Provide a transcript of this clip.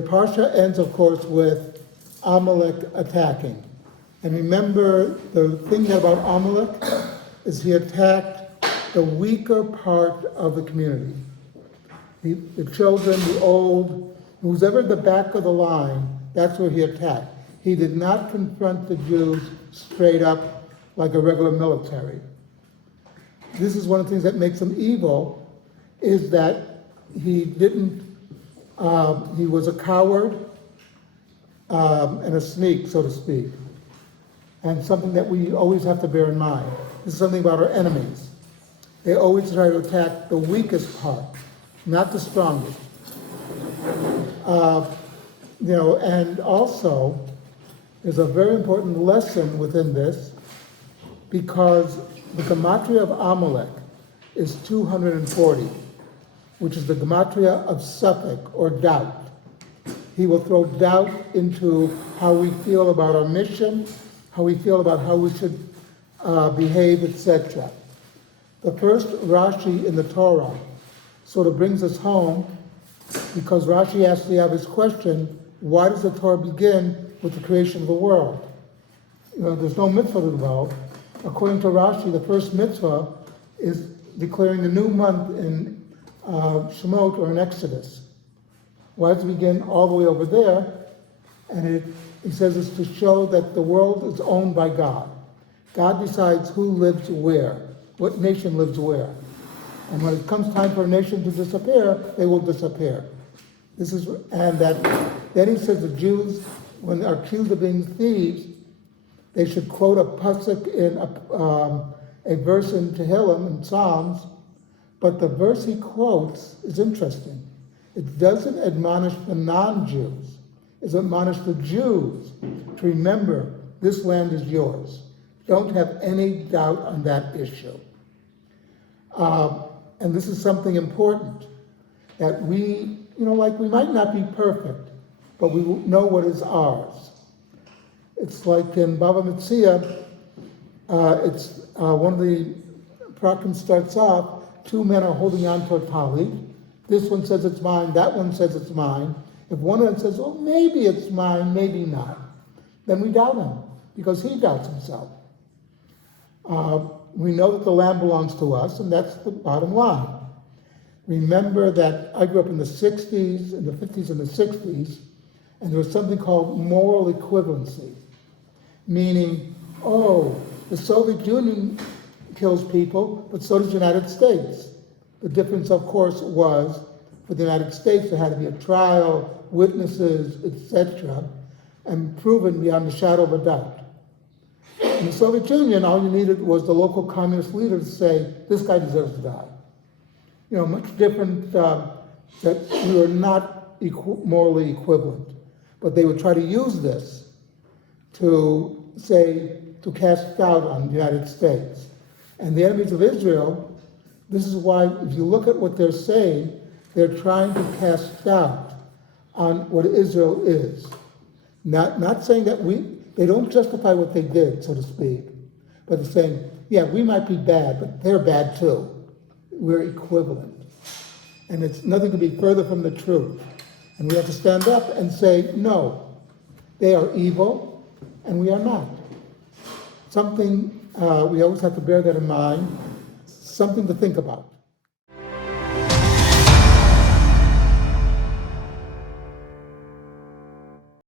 the parsha ends, of course, with Amalek attacking. And remember, the thing about Amalek is he attacked the weaker part of the community. The children, the old, who's ever at the back of the line, that's where he attacked. He did not confront the Jews straight up like a regular military. This is one of the things that makes him evil, is that he didn't, he was a coward and a sneak, so to speak. And something that we always have to bear in mind. This is something about our enemies. They always try to attack the weakest part, not the strongest. And also, there's a very important lesson within this, because the gematria of Amalek is 240, which is the gematria of suffix, or doubt. He will throw doubt into how we feel about our mission, how we feel about how we should behave, etc. The first Rashi in the Torah sort of brings us home, because Rashi asks the obvious question, why does the Torah begin with the creation of the world? There's no mitzvah to know. According to Rashi, the first mitzvah is declaring the new month in Shemot, or in Exodus. Why does it begin all the way over there? And he says it's to show that the world is owned by God. God decides who lives where, what nation lives where. And when it comes time for a nation to disappear, they will disappear. Then he says the Jews, when they're accused of being thieves, they should quote a pasuk in a verse in Tehillim, in Psalms, but the verse he quotes is interesting. It doesn't admonish the non-Jews. It admonishes the Jews to remember this land is yours. Don't have any doubt on that issue. And this is something important, that we might not be perfect, but we know what is ours. It's like in Bava Metzia, it's one of the prakim starts off, two men are holding on to a tali. This one says it's mine, that one says it's mine. If one of them says, well, maybe it's mine, maybe not, then we doubt him, because he doubts himself. We know that the land belongs to us, and that's the bottom line. Remember that I grew up in the 60s, in the 50s and the 60s, and there was something called moral equivalency, meaning, the Soviet Union kills people, but so does the United States. The difference, of course, was for the United States, there had to be a trial, witnesses, etc., and proven beyond the shadow of a doubt. In the Soviet Union, all you needed was the local communist leader to say, this guy deserves to die. Much different, that we were not morally equivalent. But they would try to use this to cast doubt on the United States. And the enemies of Israel, this is why, if you look at what they're saying, they're trying to cast doubt on what Israel is. Not saying that they don't justify what they did, so to speak, but they're saying, yeah, we might be bad, but they're bad too. We're equivalent. And it's nothing could be further from the truth. And we have to stand up and say, no, they are evil, and we are not. Something, we always have to bear that in mind, something to think about.